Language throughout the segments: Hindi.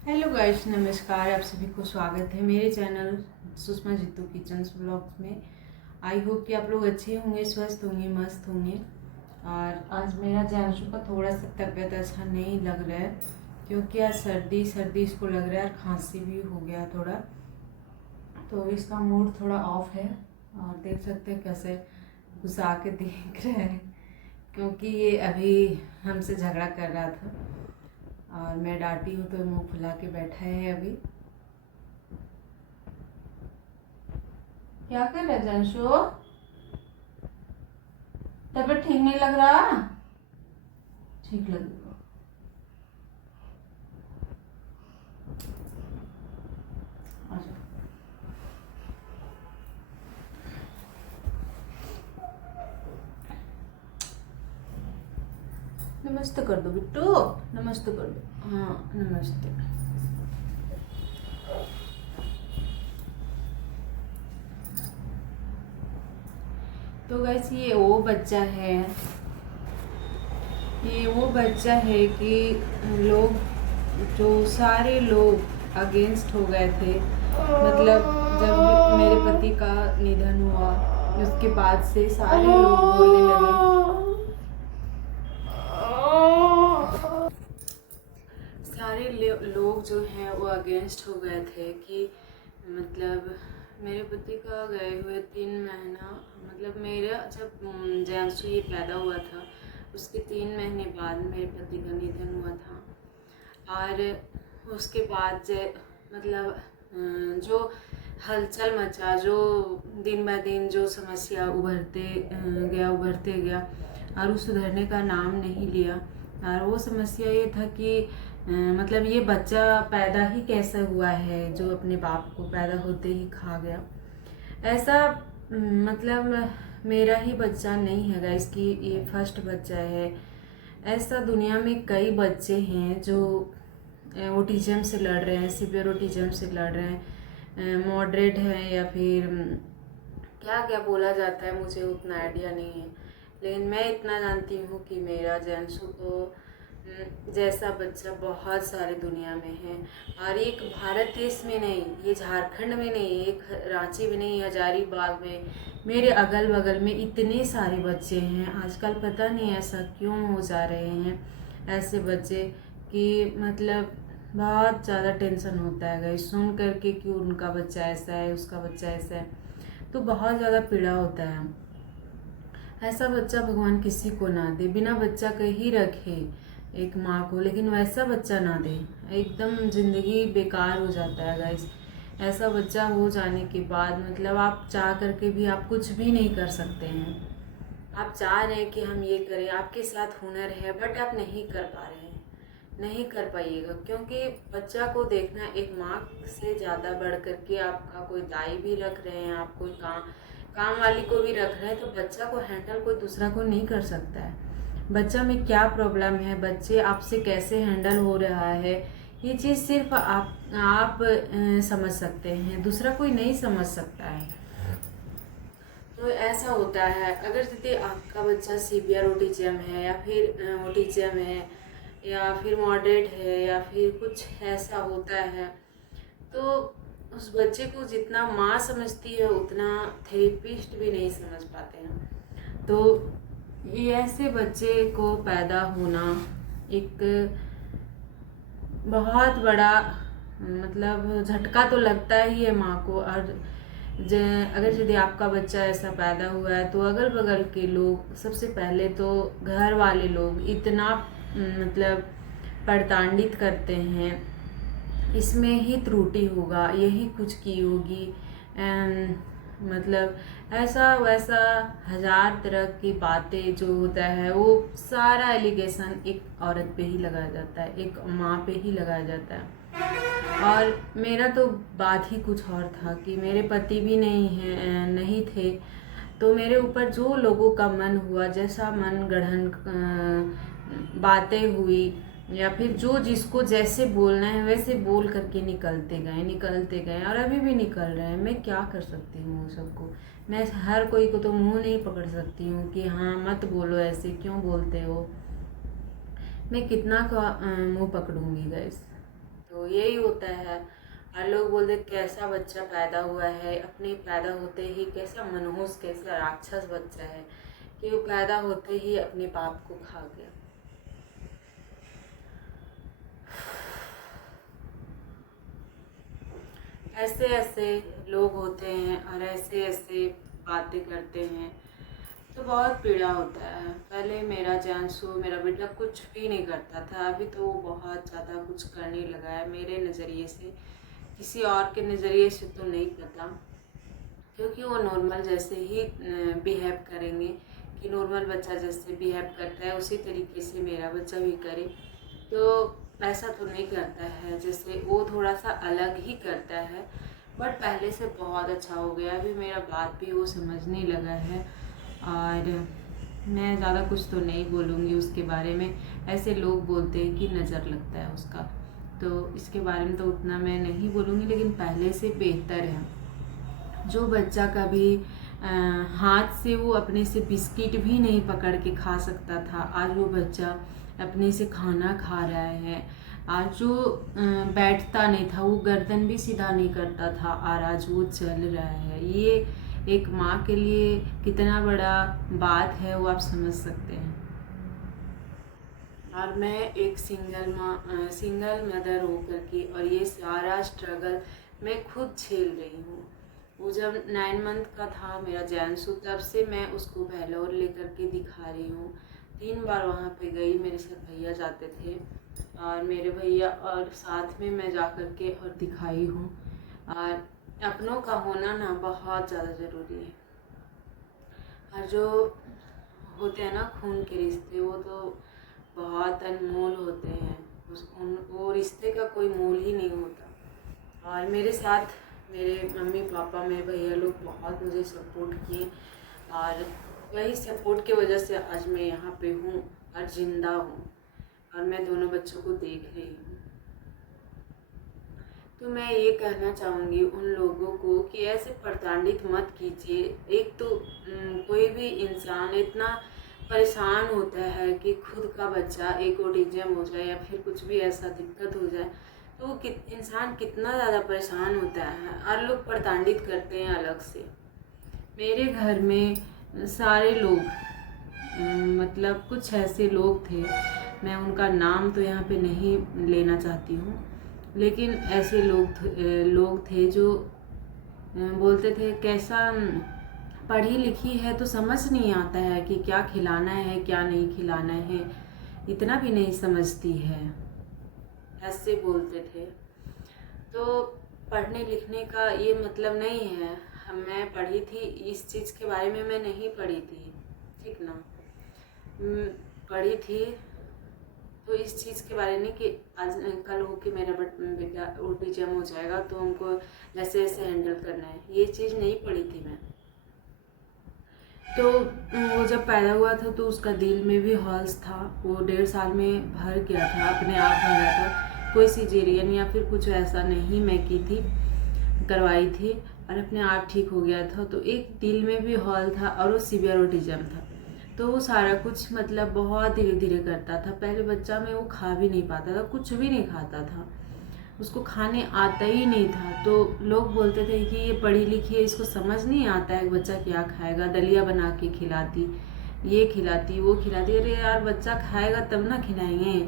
हेलो गाइस, नमस्कार। आप सभी को स्वागत है मेरे channel Sushma Jittu kitchens blogs में। आई होप कि आप लोग अच्छे होंगे, स्वस्थ होंगे, मस्त होंगे। और आज मेरा जानशु का थोड़ा सा तबीयत अच्छा नहीं लग रहा है, क्योंकि आज सर्दी सर्दी इसको लग रहा है और खांसी भी हो गया थोड़ा। तो इसका मूड थोड़ा ऑफ है और देख सकते हैं कैसे घुसा के देख रहे हैं, क्योंकि ये अभी हमसे झगड़ा कर रहा था और मैं डांटी हूँ तो मुंह फुला के बैठा है अभी। क्या कर रहा है जानशो? तबीयत ठीक नहीं लग रहा? ठीक लगेगा। अच्छा, नमस्ते कर दो बिट्टू, नमस्ते कर दो। हाँ, नमस्ते। तो गैस ये वो बच्चा है कि लोग, जो सारे लोग अगेंस्ट हो गए थे। मतलब जब मेरे पति का निधन हुआ, उसके बाद से सारे लोग बोलने लगे, लोग जो हैं वो अगेंस्ट हो गए थे कि मतलब मेरे पति का गए हुए 3 महीना, मतलब मेरा जब जानसू ये पैदा हुआ था उसके 3 महीने बाद मेरे पति का निधन हुआ था। और उसके बाद मतलब जो हलचल मचा, जो दिन ब दिन जो समस्या उभरते गया और वो सुधरने का नाम नहीं लिया। और वो समस्या ये था कि मतलब ये बच्चा पैदा ही कैसा हुआ है जो अपने बाप को पैदा होते ही खा गया। ऐसा मतलब मेरा ही बच्चा नहीं है, इसकी ये फर्स्ट बच्चा है। ऐसा दुनिया में कई बच्चे हैं जो ओटिज्म से लड़ रहे हैं, सीवियर ओटिज्म से लड़ रहे हैं, मॉडरेट है या फिर क्या क्या बोला जाता है, मुझे उतना आइडिया नहीं है। लेकिन मैं इतना जानती हूँ कि मेरा जानसू को जैसा बच्चा बहुत सारे दुनिया में है। और एक भारत देश में नहीं, ये झारखंड में नहीं, एक रांची में नहीं, हजारीबाग में, मेरे अगल बगल में इतने सारे बच्चे हैं। आजकल पता नहीं ऐसा क्यों हो जा रहे हैं ऐसे बच्चे कि मतलब बहुत ज़्यादा टेंशन होता है गाइस सुन करके कि उनका बच्चा ऐसा है, उसका बच्चा ऐसा है, तो बहुत ज़्यादा पीड़ा होता है। ऐसा बच्चा भगवान किसी को ना दे, बिना बच्चा के ही रखे एक माँ को, लेकिन वैसा बच्चा ना दे। एकदम ज़िंदगी बेकार हो जाता है गाइस। ऐसा बच्चा हो जाने के बाद मतलब आप चाह करके भी आप कुछ भी नहीं कर सकते हैं। आप चाह रहे हैं कि हम ये करें, आपके साथ हुनर है, बट आप नहीं कर पा रहे हैं, नहीं कर पाइएगा, क्योंकि बच्चा को देखना एक माँ से ज़्यादा बढ़ करके आपका कोई दाई भी रख रहे हैं, आप कोई काम वाली को भी रख रहे हैं, तो बच्चा को हैंडल कोई दूसरा को नहीं कर सकता है। बच्चा में क्या प्रॉब्लम है, बच्चे आपसे कैसे हैंडल हो रहा है, ये चीज़ सिर्फ आप समझ सकते हैं, दूसरा कोई नहीं समझ सकता है। तो ऐसा होता है, अगर यदि आपका बच्चा सीवियर ओटिज्म है या फिर ओटिज्म है या फिर मॉडरेट है या फिर कुछ ऐसा होता है, तो उस बच्चे को जितना माँ समझती है उतना थेरेपिस्ट भी नहीं समझ पाते हैं। तो ये ऐसे बच्चे को पैदा होना एक बहुत बड़ा मतलब झटका तो लगता ही है माँ को। और अगर यदि आपका बच्चा ऐसा पैदा हुआ है तो अगल बगल के लोग, सबसे पहले तो घर वाले लोग इतना मतलब प्रताड़ित करते हैं, इसमें ही त्रुटि होगा, यही कुछ की होगी, मतलब ऐसा वैसा हजार तरह की बातें जो होता है, वो सारा एलिगेशन एक औरत पे ही लगाया जाता है, एक माँ पे ही लगाया जाता है। और मेरा तो बात ही कुछ और था कि मेरे पति भी नहीं थे, तो मेरे ऊपर जो लोगों का मन हुआ, जैसा मन गढ़न बातें हुई, या फिर जो जिसको जैसे बोलना है वैसे बोल करके निकलते गए और अभी भी निकल रहे हैं। मैं क्या कर सकती हूँ सबको? मैं हर कोई को तो मुंह नहीं पकड़ सकती हूँ कि हाँ मत बोलो, ऐसे क्यों बोलते हो। मैं कितना का मुंह पकड़ूंगी गैस। तो यही होता है। और लोग बोलते कैसा बच्चा पैदा हुआ है, अपने पैदा होते ही कैसा मनहूस कैसा राक्षस बच्चा है कि वो पैदा होते ही अपने बाप को खा गया। ऐसे ऐसे लोग होते हैं और ऐसे ऐसे बातें करते हैं, तो बहुत पीड़ा होता है। पहले मेरा जानसू मेरा बेटा कुछ भी नहीं करता था, अभी तो वो बहुत ज़्यादा कुछ करने लगा है मेरे नज़रिए से, किसी और के नज़रिए से तो नहीं पता, क्योंकि वो नॉर्मल जैसे ही बिहेव करेंगे कि नॉर्मल बच्चा जैसे बिहेव करता है उसी तरीके से मेरा बच्चा भी करे। तो ऐसा तो नहीं करता है, जैसे वो थोड़ा सा अलग ही करता है, बट पहले से बहुत अच्छा हो गया। अभी मेरा बात भी वो समझने लगा है। और मैं ज़्यादा कुछ तो नहीं बोलूँगी उसके बारे में। ऐसे लोग बोलते हैं कि नज़र लगता है उसका, तो इसके बारे में तो उतना मैं नहीं बोलूँगी, लेकिन पहले से बेहतर है। जो बच्चा कभी हाथ से वो अपने से बिस्किट भी नहीं पकड़ के खा सकता था, आज वो बच्चा अपने से खाना खा रहा है। आज जो बैठता नहीं था, वो गर्दन भी सीधा नहीं करता था, और आज वो चल रहा है। ये एक माँ के लिए कितना बड़ा बात है वो आप समझ सकते हैं। और मैं एक सिंगल मदर होकर के और ये सारा स्ट्रगल मैं खुद झेल रही हूँ। वो जब 9 मंथ का था मेरा जानसू, तब से मैं उसको बहलोर लेकर के दिखा रही हूँ। 3 बार वहाँ पे गई, मेरे साथ भैया जाते थे और मेरे भैया और साथ में मैं जा कर के और दिखाई हूँ। और अपनों का होना ना बहुत ज़्यादा ज़रूरी है। और जो होते हैं ना खून के रिश्ते, वो तो बहुत अनमोल होते हैं। वो रिश्ते का कोई मोल ही नहीं होता। और मेरे साथ मेरे मम्मी पापा मेरे भैया लोग बहुत मुझे सपोर्ट किए, और वही सपोर्ट की वजह से आज मैं यहाँ पे हूँ और ज़िंदा हूँ, और मैं दोनों बच्चों को देख रही हूँ। तो मैं ये कहना चाहूँगी उन लोगों को कि ऐसे प्रताड़ित मत कीजिए। एक तो कोई भी इंसान इतना परेशान होता है कि खुद का बच्चा एक ऑटिज्म हो जाए या फिर कुछ भी ऐसा दिक्कत हो जाए, तो वो इंसान कितना ज़्यादा परेशान होता है, और लोग प्रताड़ित करते हैं अलग से। मेरे घर में सारे लोग मतलब कुछ ऐसे लोग थे, मैं उनका नाम तो यहाँ पे नहीं लेना चाहती हूँ, लेकिन ऐसे लोग थे जो बोलते थे कैसा पढ़ी लिखी है तो समझ नहीं आता है कि क्या खिलाना है क्या नहीं खिलाना है, इतना भी नहीं समझती है, ऐसे बोलते थे। तो पढ़ने लिखने का ये मतलब नहीं है। मैं पढ़ी थी, इस चीज़ के बारे में मैं नहीं पढ़ी थी, ठीक ना। पढ़ी थी तो इस चीज़ के बारे में कि आज कल हो कि मेरा बेटा ऑटिज्म हो जाएगा तो उनको ऐसे ऐसे हैंडल करना है, ये चीज़ नहीं पढ़ी थी मैं। तो वो जब पैदा हुआ था तो उसका दिल में भी हॉल्स था, वो 1.5 साल में भर गया था, अपने आप भरा था। कोई सिजेरियन या फिर कुछ ऐसा नहीं मैं की थी, करवाई थी, और अपने आप ठीक हो गया था। तो एक दिल में भी हॉल था और वो सीवियर ऑटिज्म था। तो वो सारा कुछ मतलब बहुत धीरे धीरे करता था। पहले बच्चा में वो खा भी नहीं पाता था, कुछ भी नहीं खाता था, उसको खाने आता ही नहीं था। तो लोग बोलते थे कि ये पढ़ी लिखी है, इसको समझ नहीं आता है बच्चा क्या खाएगा, दलिया बना के खिलाती, ये खिलाती वो खिलाती। अरे यार बच्चा खाएगा तब ना खिलाएंगे,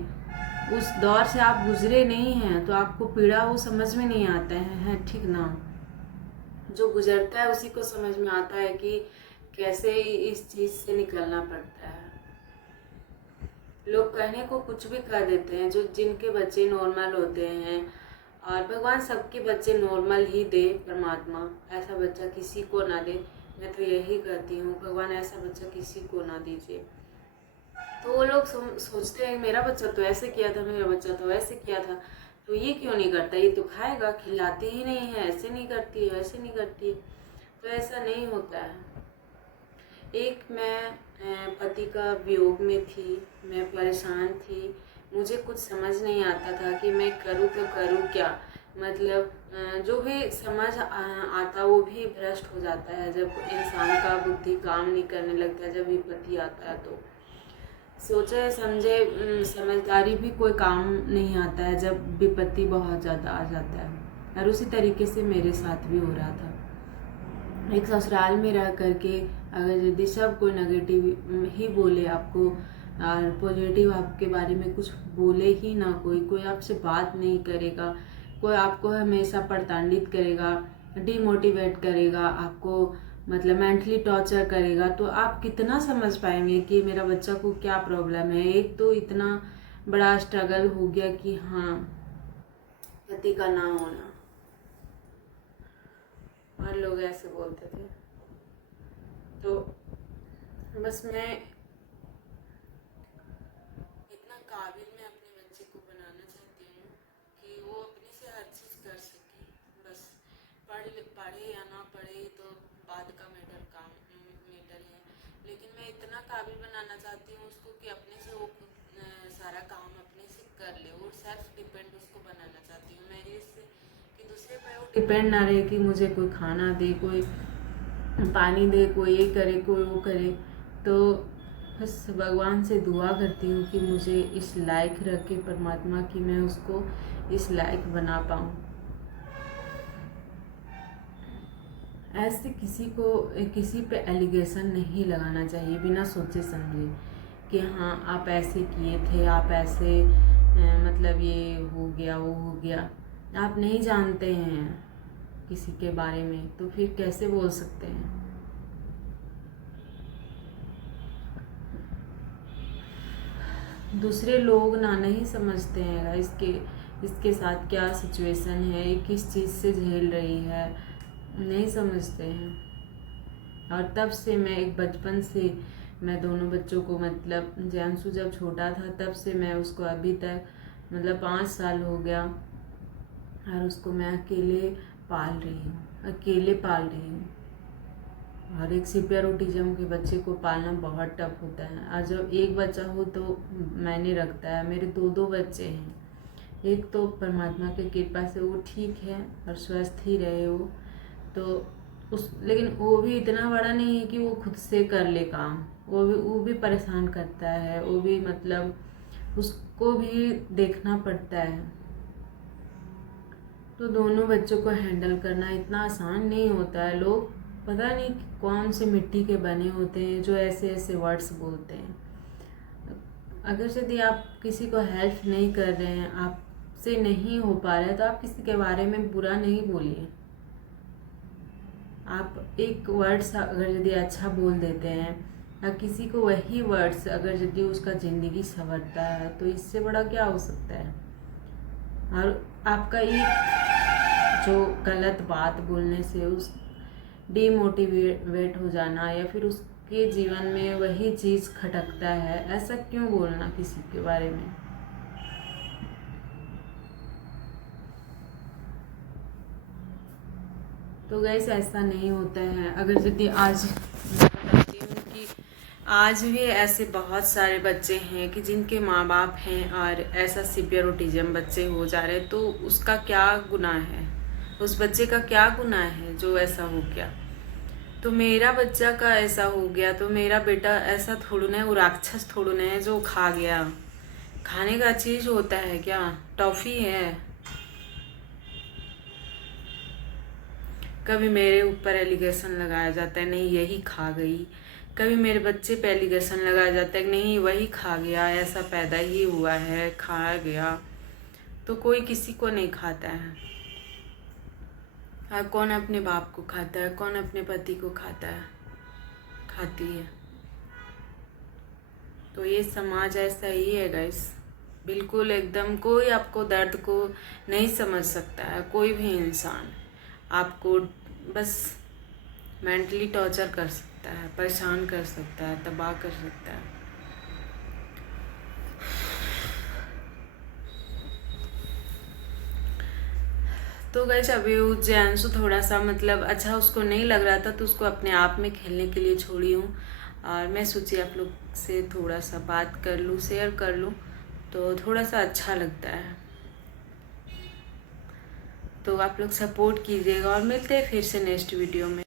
उस दौर से आप गुजरे नहीं हैं तो आपको पीड़ा वो समझ में नहीं आता है, ठीक ना। जो गुजरता है उसी को समझ में आता है कि कैसे इस चीज़ से निकलना पड़ता है। लोग कहने को कुछ भी कह देते हैं, जो जिनके बच्चे नॉर्मल होते हैं, और भगवान सबके बच्चे नॉर्मल ही दे, परमात्मा ऐसा बच्चा किसी को ना दे। मैं तो यही कहती हूँ भगवान ऐसा बच्चा किसी को ना दीजिए। तो वो लोग सोचते हैं मेरा बच्चा तो ऐसे किया था, मेरा बच्चा तो ऐसे किया था, तो ये क्यों नहीं करता, ये तो खाएगा, खिलाती ही नहीं है, ऐसे नहीं करती है वैसे नहीं करती है। तो ऐसा नहीं होता है। एक मैं पति का वियोग में थी, मैं परेशान थी, मुझे कुछ समझ नहीं आता था कि मैं करूँ तो करूँ क्या। मतलब जो भी समझ आता वो भी भ्रष्ट हो जाता है जब इंसान का बुद्धि काम नहीं करने लगता है, जब विपत्ति आता है। तो सोचे समझे समझदारी भी कोई काम नहीं आता है जब विपत्ति बहुत ज़्यादा आ जाता है। और उसी तरीके से मेरे साथ भी हो रहा था। एक ससुराल में रह करके अगर यदि सब कोई नेगेटिव ही बोले आपको और पॉजिटिव आपके बारे में कुछ बोले ही ना, कोई आपसे बात नहीं करेगा, कोई आपको हमेशा प्रताड़ित करेगा, डिमोटिवेट करेगा, आपको मतलब मेंटली टॉर्चर करेगा, तो आप कितना समझ पाएंगे कि मेरा बच्चा को क्या प्रॉब्लम है। एक तो इतना बड़ा स्ट्रगल हो गया कि हाँ, पति का ना होना, और लोग ऐसे बोलते थे। तो बस मैं इतना काबिल में अपने बच्चे को बनाना चाहती हूँ कि वो अपने से हर चीज़ कर सके। बस पढ़े या ना पढ़े तो बाद का मैटर है, लेकिन मैं इतना काबिल बनाना चाहती हूँ उसको कि अपने से वो खुद सारा काम अपने से कर ले, और सेल्फ डिपेंड उसको बनाना चाहती हूँ मैं, इससे कि दूसरे पर वो डिपेंड ना रहे कि मुझे कोई खाना दे, कोई पानी दे, कोई ये करे, कोई वो करे। तो बस भगवान से दुआ करती हूँ कि मुझे इस लायक रखे परमात्मा कि मैं उसको इस लायक बना पाऊँ। ऐसे किसी पे एलिगेशन नहीं लगाना चाहिए बिना सोचे समझे कि हाँ आप ऐसे किए थे, आप ऐसे मतलब ये हो गया वो हो गया। आप नहीं जानते हैं किसी के बारे में तो फिर कैसे बोल सकते हैं। दूसरे लोग ना नहीं समझते हैं इसके साथ क्या सिचुएशन है, किस चीज़ से झेल रही है, नहीं समझते हैं। और तब से मैं एक बचपन से मैं दोनों बच्चों को मतलब जानसू जब छोटा था तब से मैं उसको अभी तक मतलब 5 साल हो गया, और उसको मैं अकेले पाल रही हूँ। और एक सीवियर ऑटिज्म के बच्चे को पालना बहुत टफ होता है, और जब एक बच्चा हो तो मैंने रखता है। मेरे दो बच्चे हैं, एक तो परमात्मा की कृपा से वो ठीक है और स्वस्थ ही रहे हो, तो लेकिन वो भी इतना बड़ा नहीं है कि वो खुद से कर ले काम, वो भी परेशान करता है, वो भी मतलब उसको भी देखना पड़ता है। तो दोनों बच्चों को हैंडल करना इतना आसान नहीं होता है। लोग पता नहीं कौन से मिट्टी के बने होते हैं जो ऐसे ऐसे वर्ड्स बोलते हैं। अगर यदि आप किसी को हेल्प नहीं कर रहे हैं, आपसे नहीं हो पा रहा है, तो आप किसी के बारे में बुरा नहीं बोलिए। आप एक वर्ड्स अगर यदि अच्छा बोल देते हैं या किसी को वही वर्ड्स अगर यदि उसका ज़िंदगी संवरता है तो इससे बड़ा क्या हो सकता है। और आपका एक जो गलत बात बोलने से उस डिमोटिवेट हो जाना या फिर उसके जीवन में वही चीज़ खटकता है, ऐसा क्यों बोलना किसी के बारे में। तो गैस ऐसा नहीं होता है। अगर यदि आज मैं बताती हूँ कि आज भी ऐसे बहुत सारे बच्चे हैं कि जिनके माँ बाप हैं और ऐसा सीवियर ऑटिज्म बच्चे हो जा रहे, तो उसका क्या गुनाह है, उस बच्चे का क्या गुनाह है जो ऐसा हो गया। तो मेरा बच्चा का ऐसा हो गया तो मेरा बेटा ऐसा थोड़ा ना है, वो राक्षस थोड़ा ना है जो खा गया। खाने का चीज़ होता है क्या, टॉफ़ी है। कभी मेरे ऊपर एलिगेशन लगाया जाता है, नहीं यही खा गई। कभी मेरे बच्चे पे एलिगेशन लगाया जाता है, नहीं वही खा गया, ऐसा पैदा ही हुआ है, खा गया। तो कोई किसी को नहीं खाता है। कौन अपने बाप को खाता है, कौन अपने पति को खाता है, खाती है। तो ये समाज ऐसा ही है गाइस, बिल्कुल एकदम कोई आपको दर्द को नहीं समझ सकता है। कोई भी इंसान आपको बस मेंटली टॉर्चर कर सकता है, परेशान कर सकता है, तबाह कर सकता है। तो गाइस अभी वो जैनसु थोड़ा सा मतलब अच्छा उसको नहीं लग रहा था, तो उसको अपने आप में खेलने के लिए छोड़ी हूँ। और मैं सोची आप लोग से थोड़ा सा बात कर लूँ, शेयर कर लूँ, तो थोड़ा सा अच्छा लगता है। तो आप लोग सपोर्ट कीजिएगा और मिलते हैं फिर से नेक्स्ट वीडियो में।